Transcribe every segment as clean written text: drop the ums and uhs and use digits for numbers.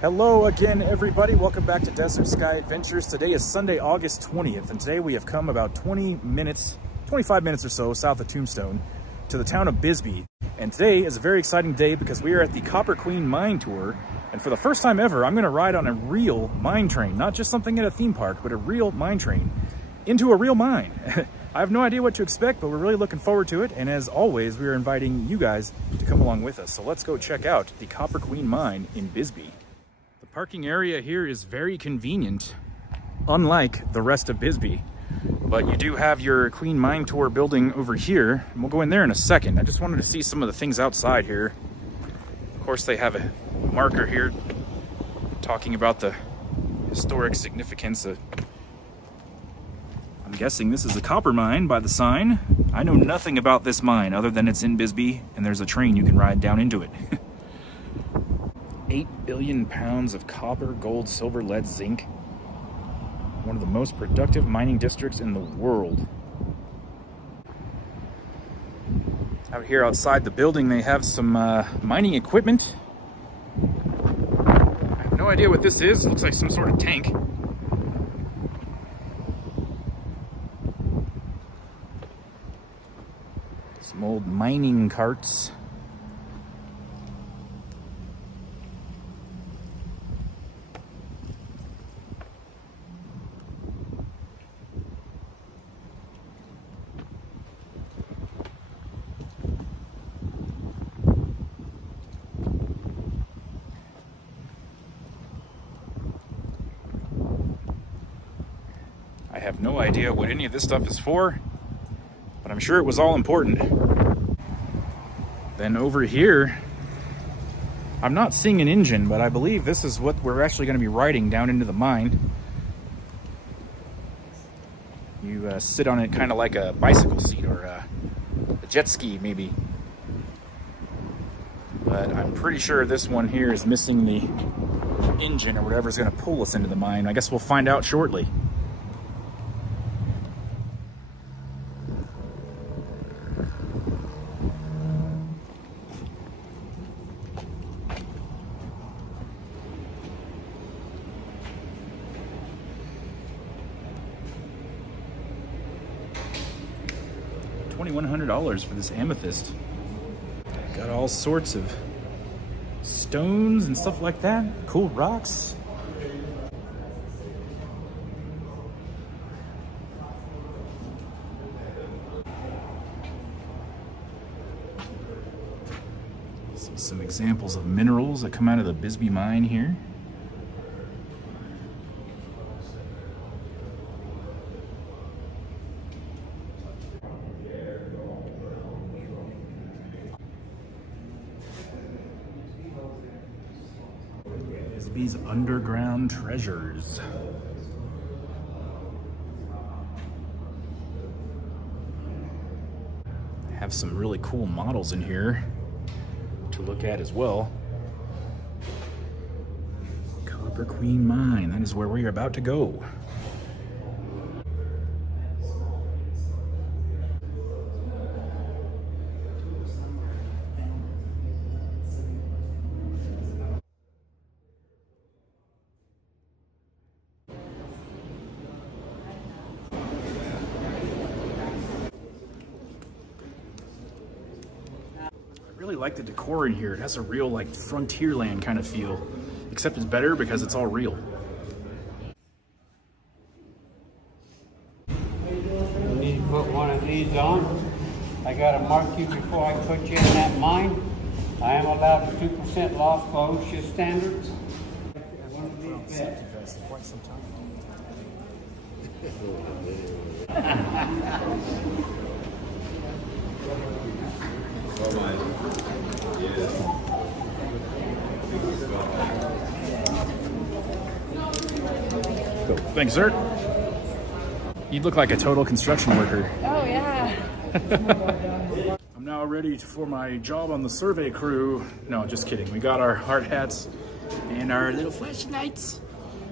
Hello again, everybody. Welcome back to Desert Sky Adventures. Today is Sunday, August 20th, and today we have come about 25 minutes or so south of Tombstone to the town of Bisbee. And today is a very exciting day because we are at the Copper Queen Mine Tour. And for the first time ever, I'm gonna ride on a real mine train, not just something at a theme park, but a real mine train into a real mine. I have no idea what to expect, but we're really looking forward to it. And as always, we are inviting you guys to come along with us. So let's go check out the Copper Queen Mine in Bisbee. Parking area here is very convenient, unlike the rest of Bisbee. But you do have your Queen Mine Tour building over here, and we'll go in there in a second. I just wanted to see some of the things outside here. Of course, they have a marker here talking about the historic significance of... I'm guessing this is a copper mine by the sign. I know nothing about this mine other than it's in Bisbee, and there's a train you can ride down into it. 8 billion pounds of copper, gold, silver, lead, zinc. One of the most productive mining districts in the world. Out here outside the building, they have some mining equipment. I have no idea what this is. It looks like some sort of tank. Some old mining carts. I have no idea what any of this stuff is for, but I'm sure it was all important. Then over here, I'm not seeing an engine, but I believe this is what we're actually going to be riding down into the mine. You sit on it kind of like a bicycle seat or a jet ski maybe. But I'm pretty sure this one here is missing the engine or whatever's going to pull us into the mine. I guess we'll find out shortly. $2,100 for this amethyst. Got all sorts of stones and stuff like that. Cool rocks. See some examples of minerals that come out of the Bisbee mine here. Bisbee's underground treasures. Have some really cool models in here to look at as well. Copper Queen Mine, that is where we are about to go. I really like the decor in here. It has a real like Frontierland kind of feel, except it's better because it's all real. You need to put one of these on. I gotta mark you before I put you in that mine. I am allowed 2% loss for OSHA standards. One of these guys. Quite some time. Cool. Thanks, sir. You look like a total construction worker. Oh, yeah. I'm now ready for my job on the survey crew. No, just kidding. We got our hard hats and our little flashlights.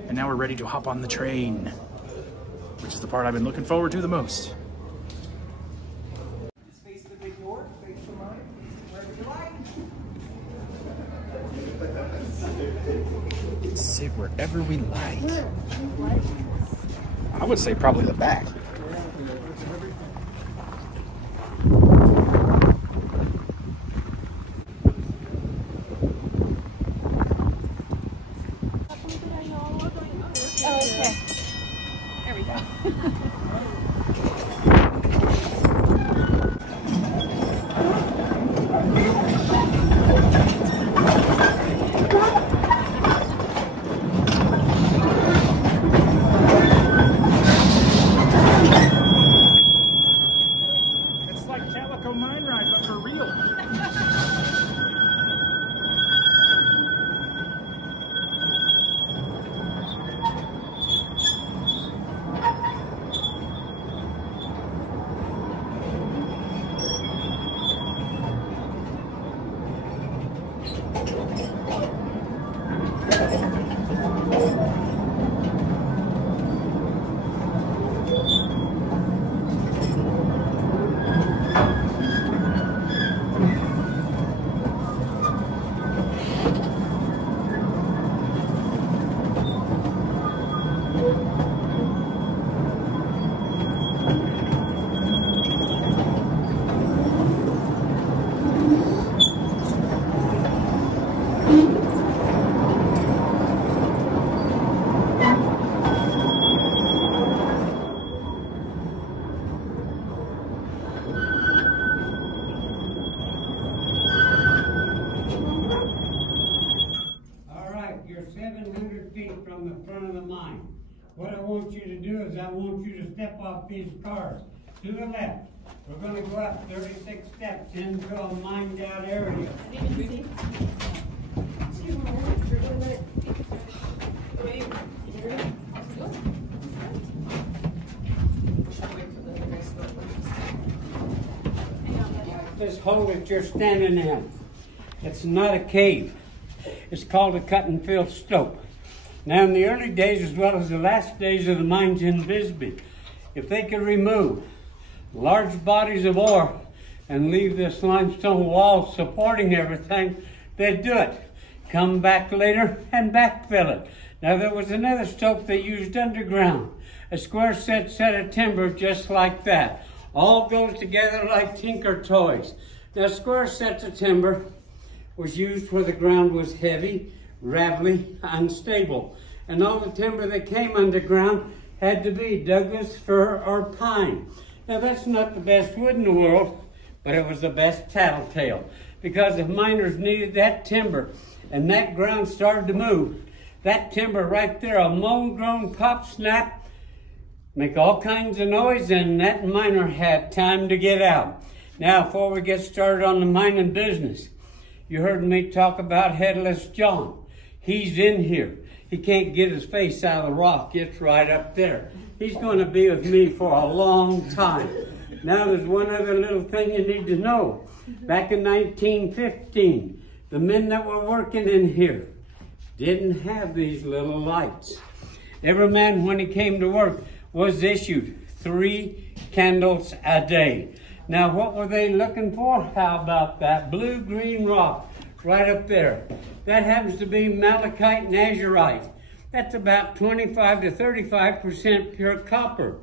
And now we're ready to hop on the train, which is the part I've been looking forward to the most. Face the big door, face the mine, wherever you like. can sit wherever we like. I would say probably the back. Oh, okay. There we go. It's like Calico Mine Ride, but for real. You're 700 feet from the front of the mine. What I want you to do is I want you to step off these cars to the left. We're going to go up 36 steps into a mined out area. This hole that you're standing in, it's not a cave. It's called a cut and fill stope. Now, in the early days, as well as the last days of the mines in Bisbee, if they could remove large bodies of ore and leave this limestone wall supporting everything, they'd do it. Come back later and backfill it. Now, there was another stope they used underground, a square set of timber just like that. All go together like tinker toys. Now, square sets of timber was used where the ground was heavy, ravelly, unstable. And all the timber that came underground had to be Douglas fir or pine. Now that's not the best wood in the world, but it was the best tattletale. Because if miners needed that timber and that ground started to move, that timber right there, a mown, groan, pop, snap, make all kinds of noise, and that miner had time to get out. Now, before we get started on the mining business, you heard me talk about Headless John. He's in here. He can't get his face out of the rock. It's right up there. He's going to be with me for a long time. Now, there's one other little thing you need to know. Back in 1915, the men that were working in here didn't have these little lights. Every man, when he came to work, was issued 3 candles a day. Now, what were they looking for? How about that blue-green rock right up there? That happens to be malachite nazarite. That's about 25 to 35% pure copper.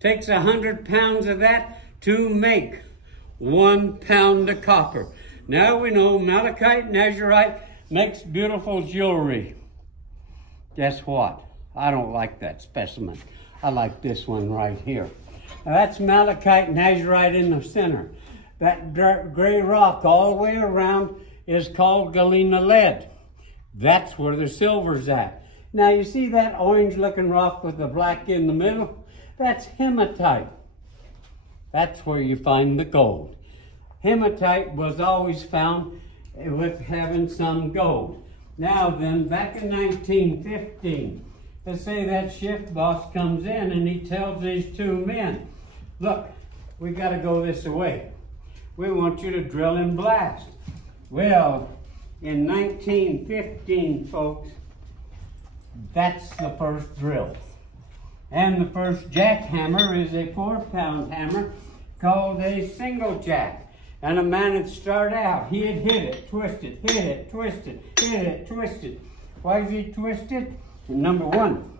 Takes 100 pounds of that to make 1 pound of copper. Now we know malachite nazarite makes beautiful jewelry. Guess what? I don't like that specimen. I like this one right here. Now that's malachite nazarite in the center. That dark gray rock all the way around is called galena lead. That's where the silver's at. Now you see that orange looking rock with the black in the middle? That's hematite. That's where you find the gold. Hematite was always found with having some gold. Now then, back in 1915, let's say that shift boss comes in and he tells these 2 men, look, we got to go this way. We want you to drill and blast. Well, in 1915, folks, that's the first drill. And the first jackhammer is a 4-pound hammer called a single jack. And a man would start out, he'd hit it, twist it, hit it, twist it, hit it, twist it. Why is he twisted? Number one,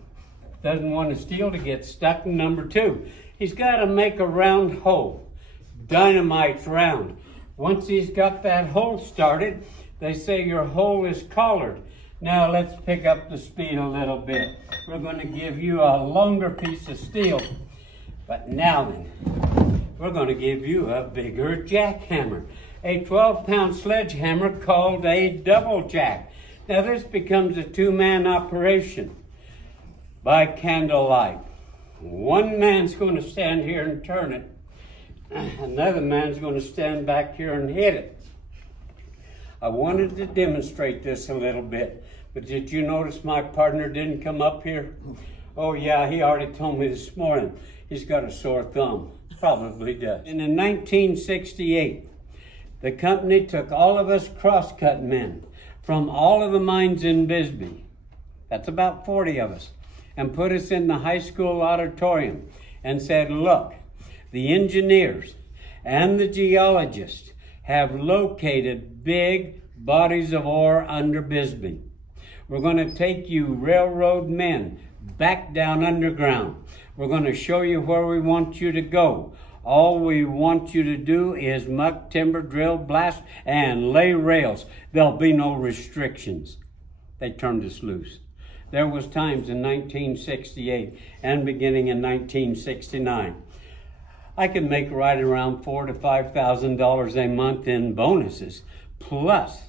doesn't want the steel to get stuck. And number two, he's got to make a round hole. Dynamite's round. Once he's got that hole started, they say your hole is collared. Now let's pick up the speed a little bit. We're going to give you a longer piece of steel. But now then, we're going to give you a bigger jackhammer. A 12-pound sledgehammer called a double jack. Now this becomes a two-man operation by candlelight. One man's going to stand here and turn it. Another man's going to stand back here and hit it. I wanted to demonstrate this a little bit, but did you notice my partner didn't come up here? Oh yeah, he already told me this morning he's got a sore thumb. Probably does. And in 1968, the company took all of us crosscut men from all of the mines in Bisbee, that's about 40 of us, and put us in the high school auditorium and said, look, the engineers and the geologists have located big bodies of ore under Bisbee. We're going to take you railroad men back down underground. We're going to show you where we want you to go. All we want you to do is muck, timber, drill, blast, and lay rails. There'll be no restrictions. They turned us loose. There was times in 1968 and beginning in 1969, I could make right around $4,000 to $5,000 a month in bonuses. Plus,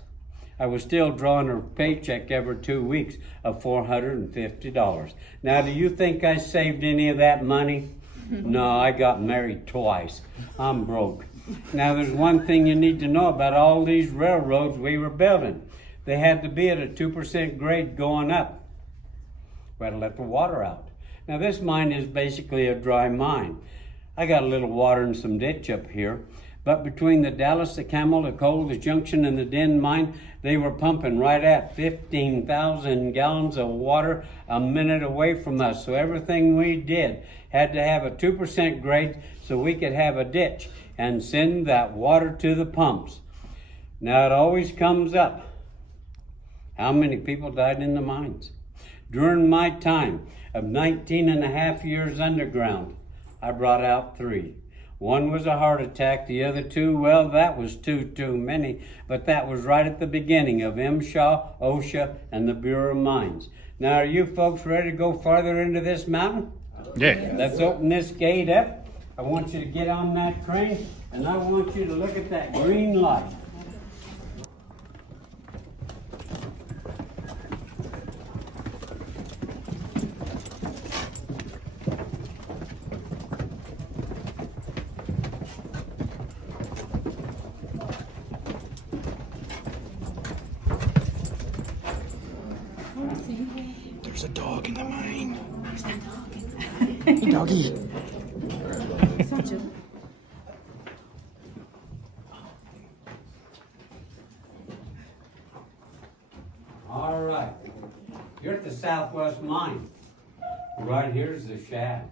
I was still drawing a paycheck every 2 weeks of $450. Now, do you think I saved any of that money? No, I got married twice. I'm broke. Now, there's one thing you need to know about all these railroads we were building. They had to be at a 2% grade going up. We had to let the water out. Now, this mine is basically a dry mine. I got a little water in some ditch up here, but between the Dallas, the Camel, the Coal, the Junction, and the Den mine, they were pumping right at 15,000 gallons of water a minute away from us. So everything we did had to have a 2% grade so we could have a ditch and send that water to the pumps. Now it always comes up, how many people died in the mines? During my time of 19 and a half years underground, I brought out 3. One was a heart attack. The other 2, well, that was too many. But that was right at the beginning of MSHA, OSHA, and the Bureau of Mines. Now, are you folks ready to go farther into this mountain? Yeah. Let's open this gate up. I want you to get on that crane, and I want you to look at that green light. There's a dog in the mine. There's that dog in the mine. Hey, doggy. It's not you. All right. You're at the Southwest Mine. Right here's the shaft.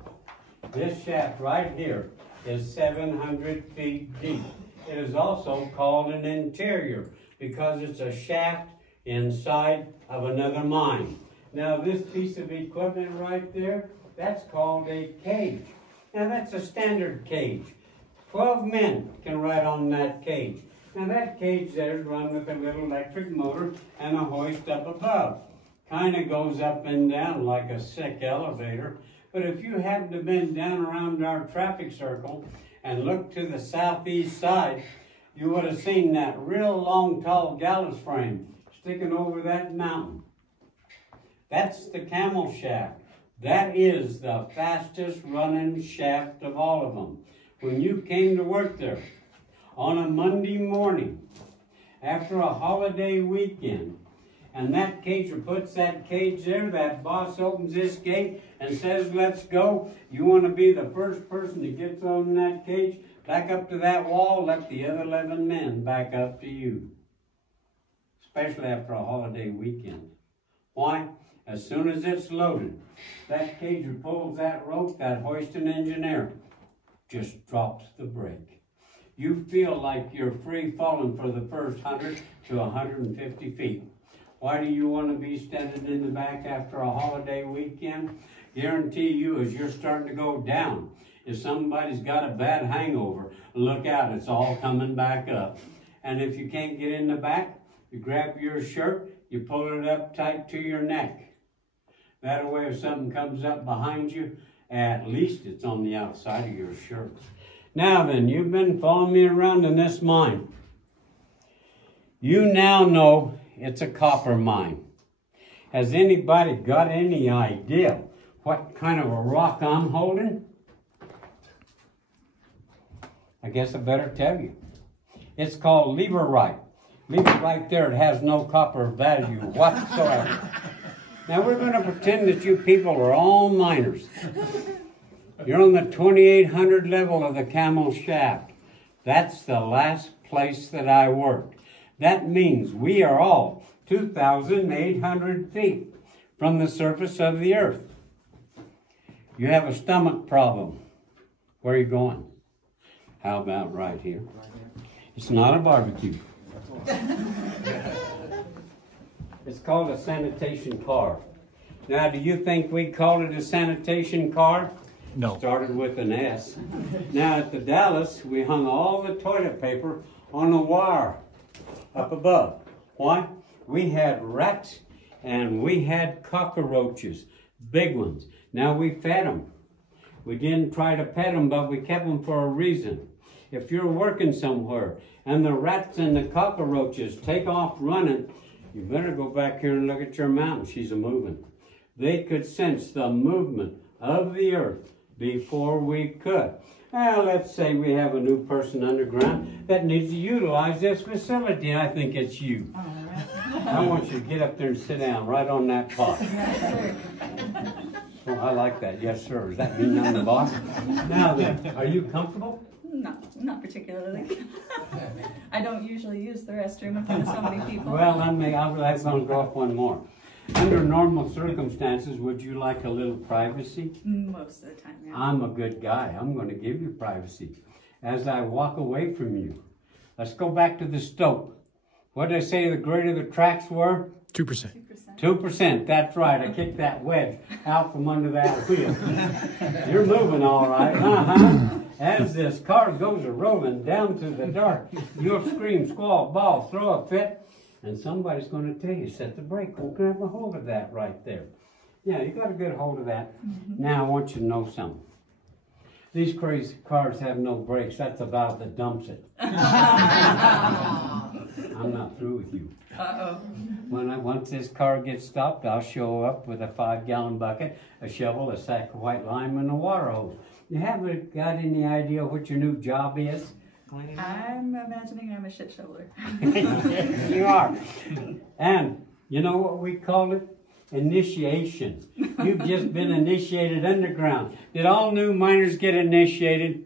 This shaft right here is 700 feet deep. It is also called an interior because it's a shaft inside of another mine. Now this piece of equipment right there, that's called a cage. Now that's a standard cage. 12 men can ride on that cage. Now that cage there is run with a little electric motor and a hoist up above. Kind of goes up and down like a sick elevator. But if you happen to bend down around our traffic circle and look to the southeast side, you would have seen that real long, tall gallows frame sticking over that mountain. That's the camel shaft. That is the fastest running shaft of all of them. When you came to work there on a Monday morning after a holiday weekend, and that cager puts that cage there, that boss opens this gate and says, let's go. You want to be the first person that gets on that cage, back up to that wall, let the other 11 men back up to you. Especially after a holiday weekend. Why? As soon as it's loaded, that cager pulls that rope, that hoisting engineer just drops the brake. You feel like you're free falling for the first 100 to 150 feet. Why do you want to be standing in the back after a holiday weekend? Guarantee you as you're starting to go down, if somebody's got a bad hangover, look out, it's all coming back up. And if you can't get in the back, you grab your shirt, you pull it up tight to your neck. That way if something comes up behind you, at least it's on the outside of your shirt. Now then, you've been following me around in this mine. You now know it's a copper mine. Has anybody got any idea what kind of a rock I'm holding? I guess I better tell you. It's called leverite. Leave it right there. It has no copper value whatsoever. Now we're going to pretend that you people are all miners. You're on the 2800 level of the camel shaft. That's the last place that I worked. That means we are all 2,800 feet from the surface of the earth. You have a stomach problem. Where are you going? How about right here? It's not a barbecue. It's called a sanitation car. Now, do you think we called it a sanitation car? No. Started with an S. Now, at the Dallas, we hung all the toilet paper on a wire up above. Why? We had rats and we had cockroaches, big ones. Now, we fed them. We didn't try to pet them, but we kept them for a reason. If you're working somewhere and the rats and the cockroaches take off running, you better go back here and look at your mountain. She's a-moving. They could sense the movement of the earth before we could. Well, let's say we have a new person underground that needs to utilize this facility. I think it's you. All right. I want you to get up there and sit down right on that pot. Yes, sir. Oh, I like that. Yes, sir. Does that mean I'm the boss? Now then, are you comfortable? Not particularly. I don't usually use the restroom in front of so many people. Well, I'm going to go off one more. Under normal circumstances, would you like a little privacy? Most of the time, yeah. I'm a good guy. I'm going to give you privacy. As I walk away from you, let's go back to the stope. What did I say the grade of the tracks were? 2%. 2%, that's right. I kicked that wedge out from under that wheel. You're moving all right. As this car goes a-rolling down to the dark, you'll scream, squall, bawl, throw a fit, and somebody's going to tell you, set the brake. Go grab a hold of that right there. Yeah, you got a good hold of that. Now I want you to know something. These crazy cars have no brakes. That's about that dumps it. I'm not through with you. Uh-oh. Once this car gets stopped, I'll show up with a 5-gallon bucket, a shovel, a sack of white lime, and a water hose. You haven't got any idea what your new job is? I'm imagining I'm a shit shoveler. Yes, you are. And you know what we call it? Initiation. You've just been initiated underground. Did all new miners get initiated?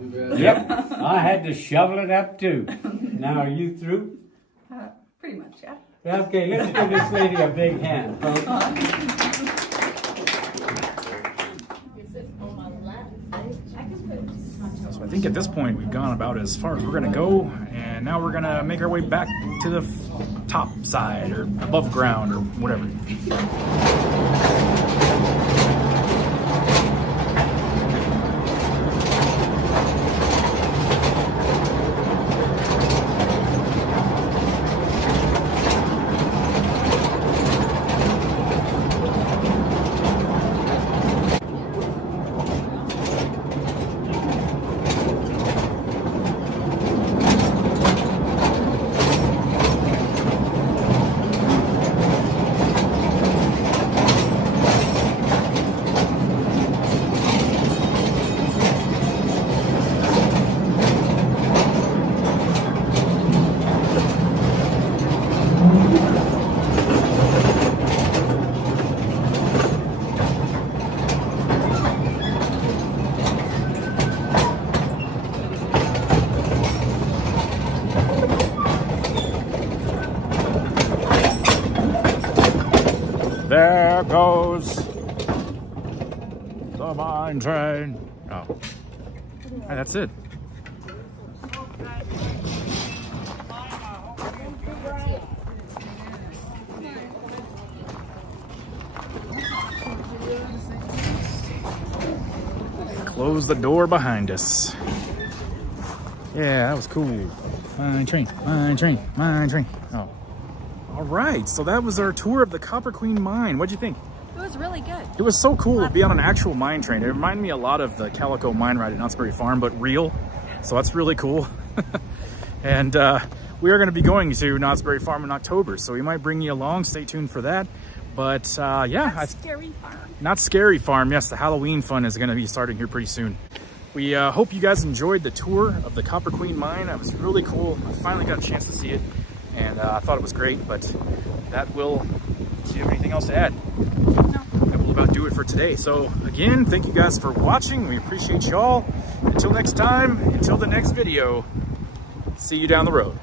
Yep. I had to shovel it up too. Now, are you through? Pretty much, yeah. Okay, let's give this lady a big hand, folks. So I think at this point we've gone about as far as we're going to go, and now we're going to make our way back to the top side or above ground or whatever. There goes the mine train. Oh, and that's it. close the door behind us. Yeah, that was cool. Mine train, mine train, mine train. Oh. All right, so that was our tour of the Copper Queen mine. What'd you think? It was really good. It was so cool to be on an actual mine train. It reminded me a lot of the Calico mine ride at Knott's Berry Farm, but real. So that's really cool. And we are going to be going to Knott's Berry Farm in October, so we might bring you along. Stay tuned for that. But yeah. Not Scary Farm. Not Scary Farm. Yes, the Halloween fun is going to be starting here pretty soon. We hope you guys enjoyed the tour of the Copper Queen mine. It was really cool. I finally got a chance to see it, and I thought it was great, but that will... Do you have anything else to add? No. That will about do it for today. So again, thank you guys for watching. We appreciate y'all. Until next time, until the next video, see you down the road.